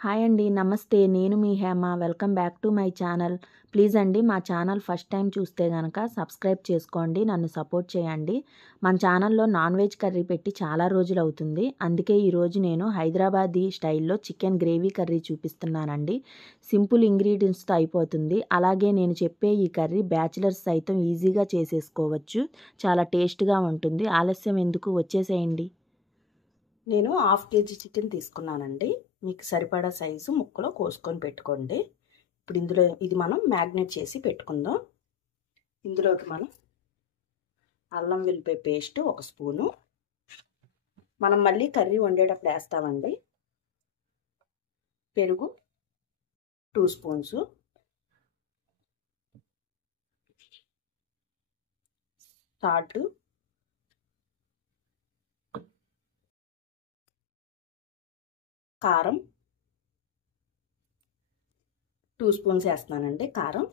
Hi అండి. నమస్తే. నేను మీ Hema. Welcome back to my channel. Please అండి మా ఛానల్ ఫస్ట్ టైం చూస్తే గనక సబ్స్క్రైబ్ చేసుకోండి. నన్ను సపోర్ట్ చేయండి. మన ఛానల్‌లో నాన్ వెజ్ కర్రీ పెట్టి చాలా రోజులవుతుంది. అందుకే ఈరోజు నేను హైదరాబాదీ స్టైల్‌లో చికెన్ గ్రేవీ కర్రీ చూపిస్తున్నానండి. సింపుల్ ఇంగ్రీడియెంట్స్‌తో అయిపోతుంది. అలాగే నేను చెప్పే ఈ కర్రీ బ్యాచిలర్స్ సైతం ఈజీగా చేసేసుకోవచ్చు. చాలా టేస్ట్‌గా ఉంటుంది. ఆలస్యం ఎందుకు, వచ్చేసేయండి. నేను హాఫ్ కేజీ చికెన్ తీసుకున్నానండి. మీకు సరిపడా సైజు ముక్కలో కోసుకొని పెట్టుకోండి. ఇప్పుడు ఇందులో ఇది మనం మ్యాగ్నేట్ చేసి పెట్టుకుందాం. ఇందులోకి మనం అల్లం వెల్లిపాయ పేస్ట్ 1 స్పూను, మనం మళ్ళీ కర్రీ వండేటప్పుడు వేస్తామండి. పెరుగు 2 స్పూన్స్, సాల్ట్, కారం 2 స్పూన్స్ వేస్తున్నానండి. కారం,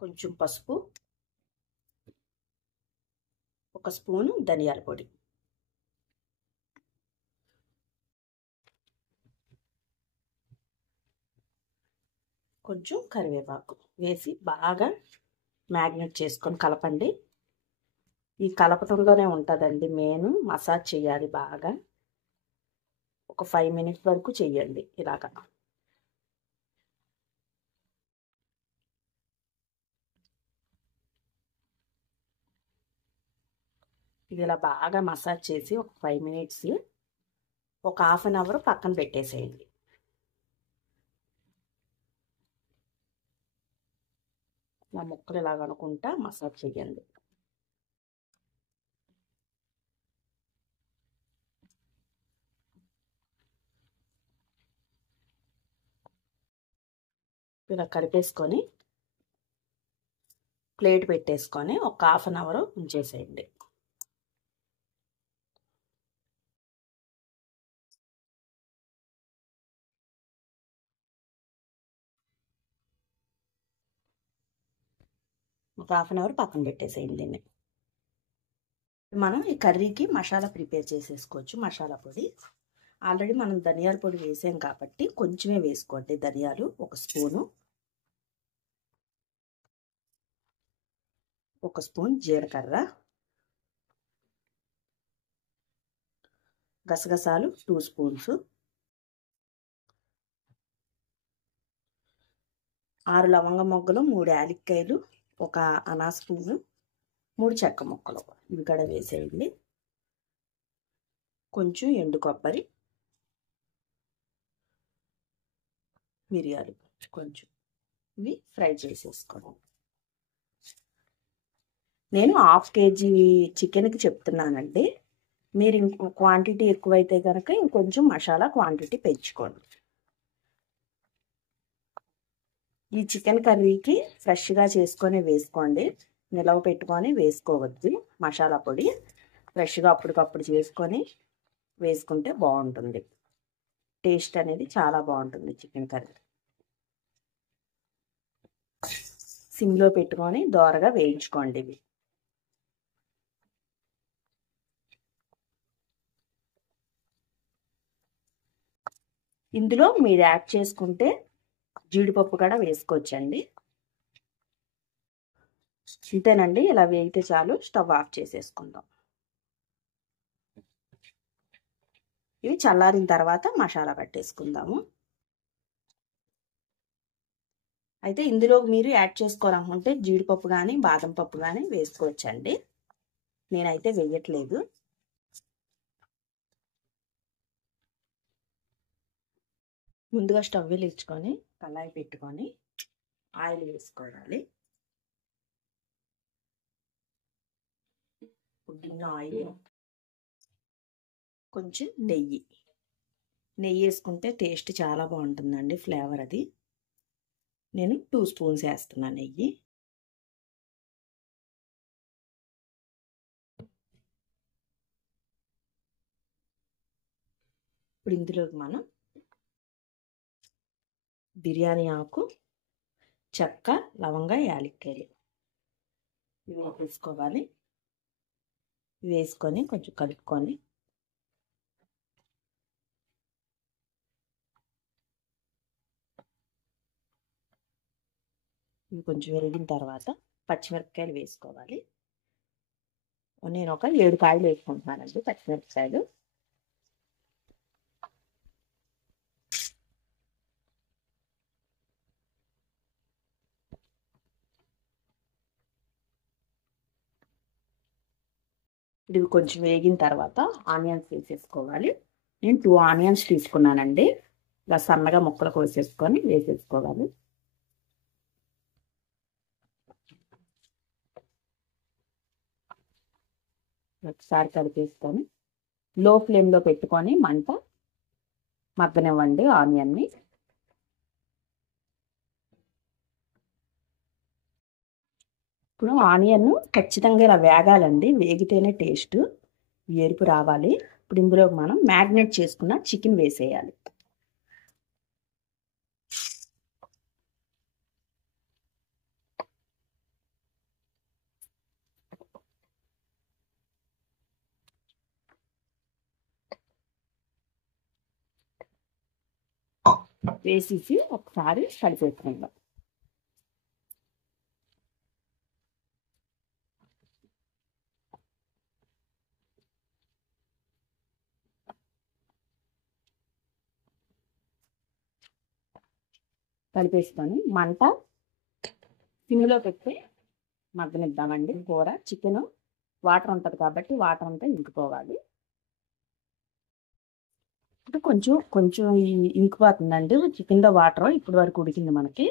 కొంచెం పసుపు, 1 స్పూను ధనియాల పొడి, కొంచెం కరివేపాకు వేసి బాగా మ్యాగ్నేట్ చేసుకొని కలపండి. ఈ కలపటంలోనే ఉంటుందండి మెయిన్. మసాజ్ చేయాలి బాగా. ఒక 5 మినిట్స్ వరకు చేయండి ఇలాగా. ఇది ఇలా బాగా మసాజ్ చేసి ఒక 5 మినిట్స్, ఒక హాఫ్ అన్ అవర్ పక్కన పెట్టేసేయండి. నా ముక్కలు ఇలాగ అనుకుంటా మసాజ్ చేయండి. ఇలా కలిపేసుకొని ప్లేట్ పెట్టేసుకొని ఒక హాఫ్ అన్ అవర్ ఉంచేసేయండి. ఒక హాఫ్ అన్ అవర్ పక్కన పెట్టేసేయండి దీన్ని. మనం ఈ కర్రీకి మసాలా ప్రిపేర్ చేసేసుకోవచ్చు. మసాలా పొడి ఆల్రెడీ మనం ధనియాల పొడి వేసాం కాబట్టి కొంచెమే వేసుకోండి. ధనియాలు 1 స్పూను, 1 స్పూన్ జీలకర్ర, గసగసాలు 2 స్పూన్స్, 6 లవంగ మొగ్గలు, 3 యాలక్కాయలు, 1 అనాస పువ్వు, 3 చెక్క ముక్కలు ఇవి కూడా వేసేయండి. కొంచెం ఎండు కొబ్బరి, మిరియాలు కొంచెం, ఇవి ఫ్రై చేసేసుకోండి. నేను హాఫ్ కేజీ చికెన్కి చెప్తున్నానండి. మీరు ఇంకో క్వాంటిటీ ఎక్కువైతే కనుక ఇంకొంచెం మసాలా క్వాంటిటీ పెంచుకోండి. ఈ చికెన్ కర్రీకి ఫ్రెష్గా చేసుకొని వేసుకోండి. నిలవ పెట్టుకొని వేసుకోవద్దు. మసాలా పొడి ఫ్రెష్గా అప్పటికప్పుడు చేసుకొని వేసుకుంటే బాగుంటుంది. టేస్ట్ అనేది చాలా బాగుంటుంది చికెన్ కర్రీ. సిమ్లో పెట్టుకొని దోరగా వేయించుకోండి ఇవి. ఇందులో మీరు యాడ్ చేసుకుంటే జీడిపప్పు కూడా వేసుకోవచ్చండి. ఇంతేనండి. ఇలా వేయితే చాలు. స్టవ్ ఆఫ్ చేసేసుకుందాం. ఇవి చల్లారిన తర్వాత మసాలా పట్టేసుకుందాము. అయితే ఇందులో మీరు యాడ్ చేసుకోవాలనుకుంటే జీడిపప్పు కానీ బాదం పప్పు కానీ వేసుకోవచ్చండి. నేనైతే వేయట్లేదు. ముందుగా స్టవ్ వెలిగించుకొని కళాయి పెట్టుకొని ఆయిల్ వేసుకోవాలి. ఉడికిన ఆయిల్, కొంచెం నెయ్యి వేసుకుంటే టేస్ట్ చాలా బాగుంటుందండి. ఫ్లేవర్ అది. నేను 2 స్పూన్స్ వేస్తున్నాను నెయ్యి. ఇప్పుడు ఇందులోకి మనం బిర్యానీ ఆకు, చెక్క, లవంగ, యాలక్కాయలు ఇవి వేసుకోవాలి. వేసుకొని కొంచెం కలుపుకొని ఇవి కొంచెం వేగిన తర్వాత పచ్చిమిరపకాయలు వేసుకోవాలి. నేను ఒక 7 కాయలు వేసుకుంటున్నానండి పచ్చిమిరపకాయలు. ఇవి కొంచెం వేగిన తర్వాత ఆనియన్స్ వేసేసుకోవాలి. నేను 2 ఆనియన్స్ తీసుకున్నానండి. ఇలా సన్నగా ముక్కలు కోసేసుకొని వేసేసుకోవాలి. ఒకసారి కలిపేసుకొని లో ఫ్లేమ్లో పెట్టుకొని మంట మగ్గనివ్వండి ఆనియన్ని. ఇప్పుడు ఆనియన్ ఖచ్చితంగా ఇలా వేగాలండి. వేగితేనే టేస్ట్, ఎరుపు రావాలి. ఇప్పుడు ఇందులో మనం మ్యారినేట్ చేసుకున్న చికెన్ వేసేయాలి. వేసేసి ఒకసారి కలిపేసుకుందాం. కలిపేసుకొని మంట సిమ్లో పెట్టి మగ్గనిద్దామండి. కూర చికెన్ వాటర్ ఉంటుంది కాబట్టి వాటర్ అంతా ఇంకిపోవాలి. ఇప్పుడు కొంచెం ఇంకిపోతుందండి చికెన్లో వాటర్. ఇప్పుడు వరకు ఉడికింది మనకి.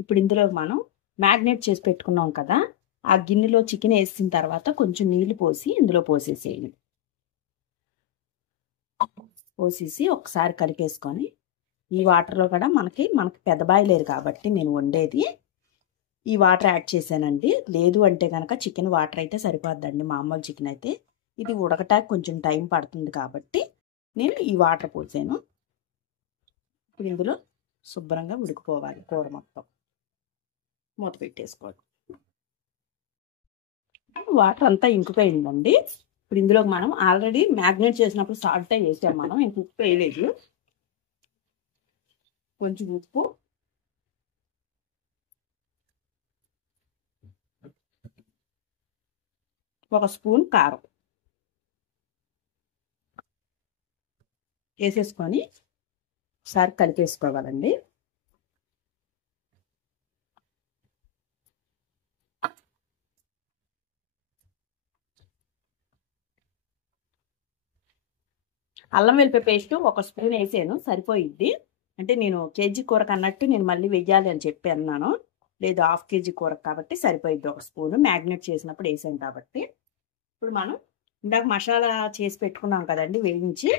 ఇప్పుడు ఇందులో మనం మ్యాగ్నేట్ చేసి పెట్టుకున్నాం కదా, ఆ గిన్నెలో చికెన్ వేసిన తర్వాత కొంచెం నీళ్లు పోసి ఇందులో పోసేసేయండి. పోసేసి ఒకసారి కలిపేసుకొని ఈ వాటర్లో కూడా మనకి పెద్ద బాయిలేరు కాబట్టి నేను వండేది ఈ వాటర్ యాడ్ చేశానండి. లేదు అంటే కనుక చికెన్ వాటర్ అయితే సరిపోద్దండి. మామూలు చికెన్ అయితే ఇది ఉడకటానికి కొంచెం టైం పడుతుంది కాబట్టి నేను ఈ వాటర్ పోసాను. ఇప్పుడు ఇందులో శుభ్రంగా ఉడికిపోవాలి కూర మొత్తం. మూత పెట్టేసుకోవాలి. వాటర్ అంతా ఇంకిపోయిందండి. ఇప్పుడు ఇందులో మనం ఆల్రెడీ మ్యాగ్నేట్ చేసినప్పుడు సాల్ట్ వేసాం మనం, ఇంక ఉప్పు వేయలేదు. కొంచెం ఉప్పు, ఒక స్పూన్ కారం వేసేసుకొని ఒకసారి కలిపేసుకోవాలండి. అల్లం వెల్లిపాయ పేస్ట్ ఒక స్పూన్ వేసాను, సరిపోయిద్ది. అంటే నేను కేజీ కూరకు అన్నట్టు నేను మళ్ళీ వెయ్యాలి అని చెప్పి అన్నాను. లేదు, హాఫ్ కేజీ కూరకు కాబట్టి సరిపోయిద్ది ఒక స్పూన్. మ్యాగ్నేట్ చేసినప్పుడు వేసాను కాబట్టి. ఇప్పుడు మనం ఇందాక మసాలా చేసి పెట్టుకున్నాం కదండి వేయించి,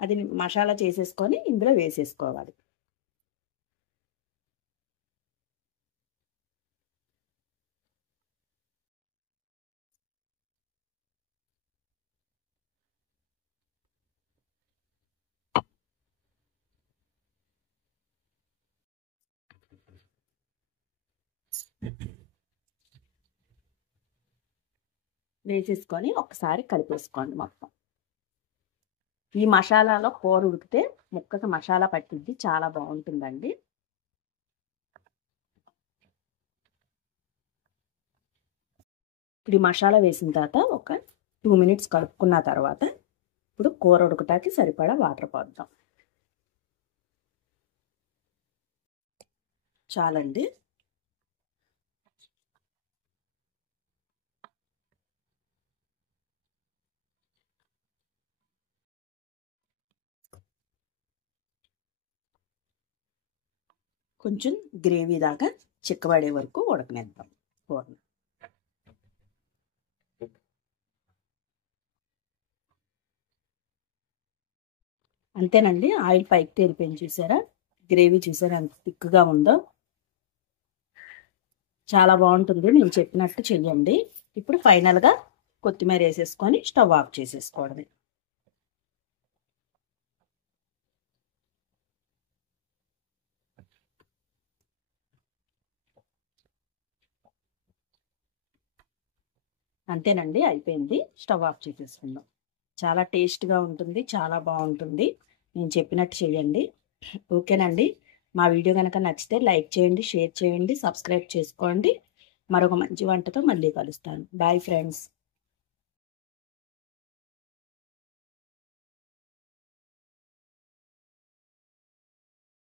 అది మసాలా చేసేసుకొని ఇందులో వేసేసుకోవాలి. వేసేసుకొని ఒకసారి కలిపేసుకోండి మొత్తం. ఈ మసాలాలో కూర ఉడికితే ముక్కకి మసాలా పట్టిద్ది, చాలా బాగుంటుందండి. ఇప్పుడు ఈ మసాలా వేసిన తర్వాత ఒక 2 మినిట్స్ కలుపుకున్న తర్వాత ఇప్పుడు కూర ఉడకటానికి సరిపడా వాటర్ పోద్దాం. చాలండి. కొంచెం గ్రేవీ దాకా చిక్కబడే వరకు ఉడకనిద్దాం కూరని. అంతేనండి, ఆయిల్ పైకి తేలిపోయింది. చూసారా గ్రేవీ, చూసారా ఎంత థిక్గా ఉందో. చాలా బాగుంటుంది. నేను చెప్పినట్టు చెయ్యండి. ఇప్పుడు ఫైనల్గా కొత్తిమీర వేసేసుకొని స్టవ్ ఆఫ్ చేసేసుకోవడమే. అంతేనండి, అయిపోయింది. స్టవ్ ఆఫ్ చేసేసుకుందాం. చాలా టేస్ట్గా ఉంటుంది, చాలా బాగుంటుంది. నేను చెప్పినట్టు చేయండి. ఓకేనండి. మా వీడియో కనుక నచ్చితే లైక్ చేయండి, షేర్ చేయండి, సబ్స్క్రైబ్ చేసుకోండి. మరొక మంచి వంటతో మళ్ళీ కలుస్తాను. Bye friends.